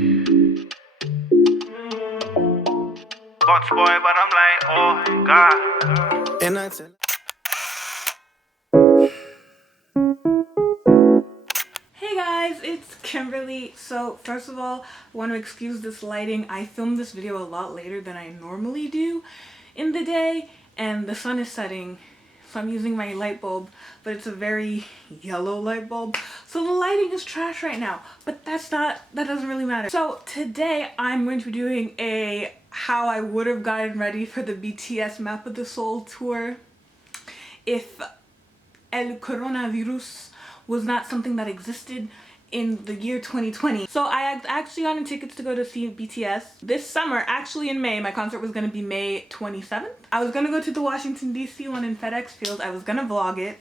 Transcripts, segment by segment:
Bunch boy, but I'm like, oh God. And I tell. Hey guys, it's Kimberly. So first of all, I want to excuse this lighting. I filmed this video a lot later than I normally do in the day, and the sun is setting, so I'm using my light bulb, but it's a very yellow light bulb, so the lighting is trash right now, but that doesn't really matter. So today I'm going to be doing a how I would have gotten ready for the BTS Map of the Soul tour if el coronavirus was not something that existed in the year 2020. So I had actually gotten tickets to go to see BTS this summer, actually in May. My concert was going to be May 27th. I was going to go to the Washington DC one in FedEx Field. I was going to vlog it.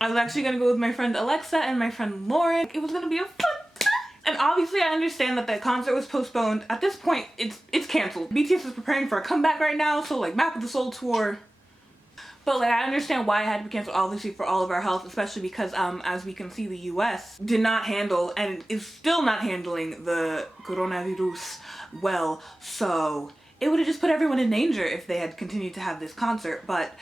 I was actually going to go with my friend Alexa and my friend Lauren. It was going to be a fun time. And obviously I understand that the concert was postponed. At this point, it's canceled. BTS is preparing for a comeback right now, so like Map of the Soul tour. But like I understand why it had to be canceled, obviously for all of our health, especially because as we can see, the US did not handle and is still not handling the coronavirus well. So it would have just put everyone in danger if they had continued to have this concert. But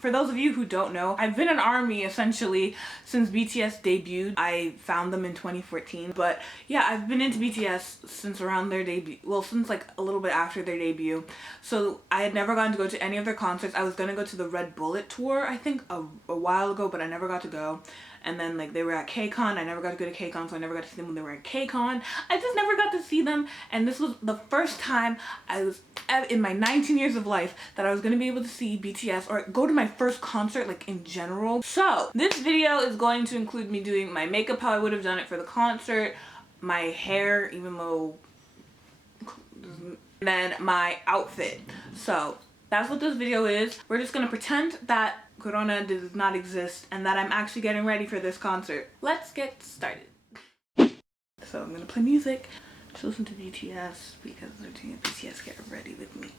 for those of you who don't know, I've been an ARMY essentially since BTS debuted. I found them in 2014, but yeah, I've been into BTS since around their debut. Well, since like a little bit after their debut. So I had never gotten to go to any of their concerts. I was gonna go to the Red Bullet tour, I think a while ago, but I never got to go. And then like they were at KCON. I never got to go to KCON, so I never got to see them when they were at KCON. I just never got to see them, and this was the first time I was in my 19 years of life that I was gonna be able to see BTS or go to my first concert like in general. So this video is going to include me doing my makeup how I would have done it for the concert, my hair, even though, and then my outfit. So that's what this video is. We're just gonna pretend that Corona does not exist and that I'm actually getting ready for this concert. Let's get started. So I'm gonna play music to listen to BTS because they're doing a BTS Get Ready With Me.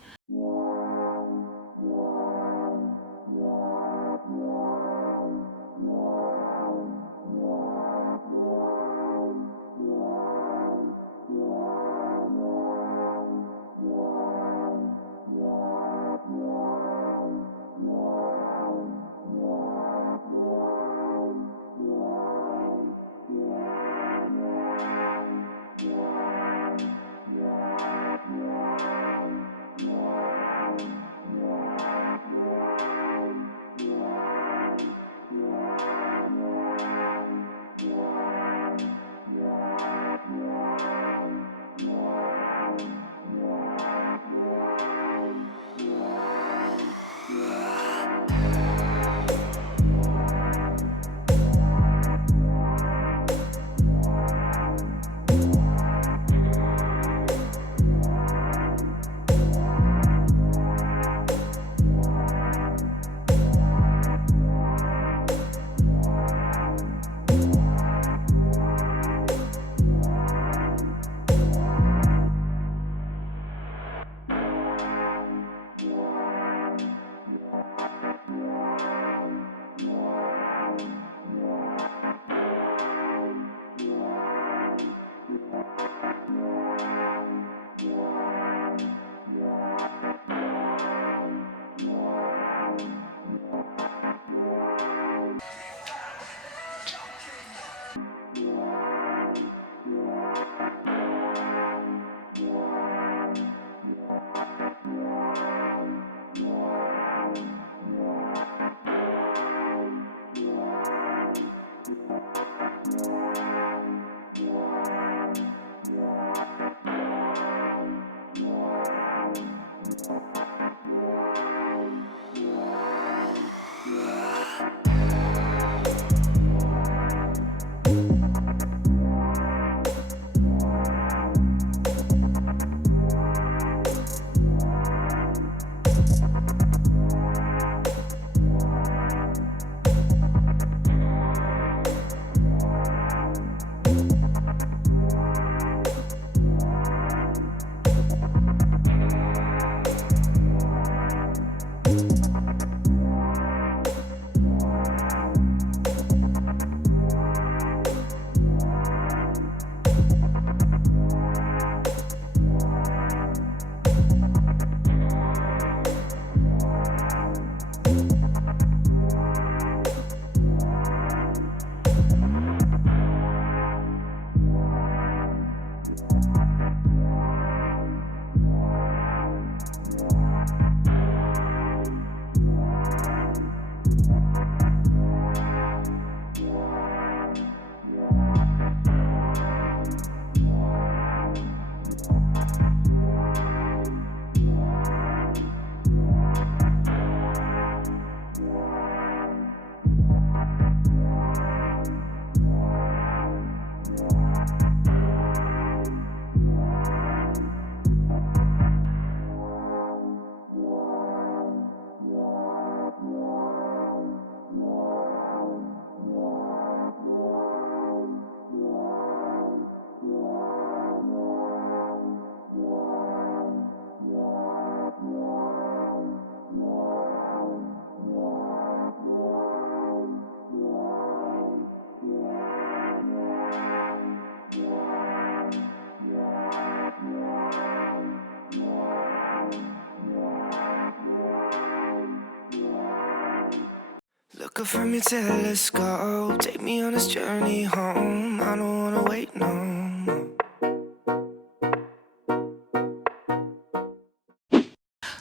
Go from your telescope, take me on this journey home. I don't wanna wait no more.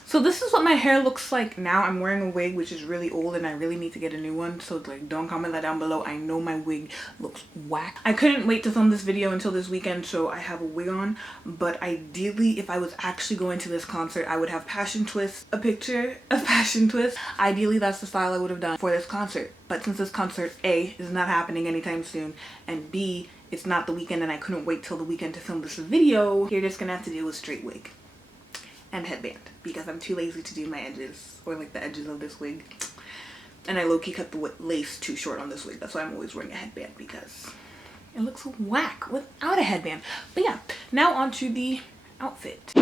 So this is what my hair looks like now. I'm wearing a wig which is really old and I really need to get a new one, so like don't comment that down below. I know my wig looks whack. I couldn't wait to film this video until this weekend, so I have a wig on. But ideally, if I was actually going to this concert, I would have Passion Twist, a picture of Passion Twist. Ideally that's the style I would have done for this concert, but since this concert A is not happening anytime soon and B it's not the weekend and I couldn't wait till the weekend to film this video, you're just gonna have to deal with straight wig and headband because I'm too lazy to do my edges or like the edges of this wig, and I low-key cut the lace too short on this wig. That's why I'm always wearing a headband, because it looks whack without a headband. But yeah, now on to the outfit.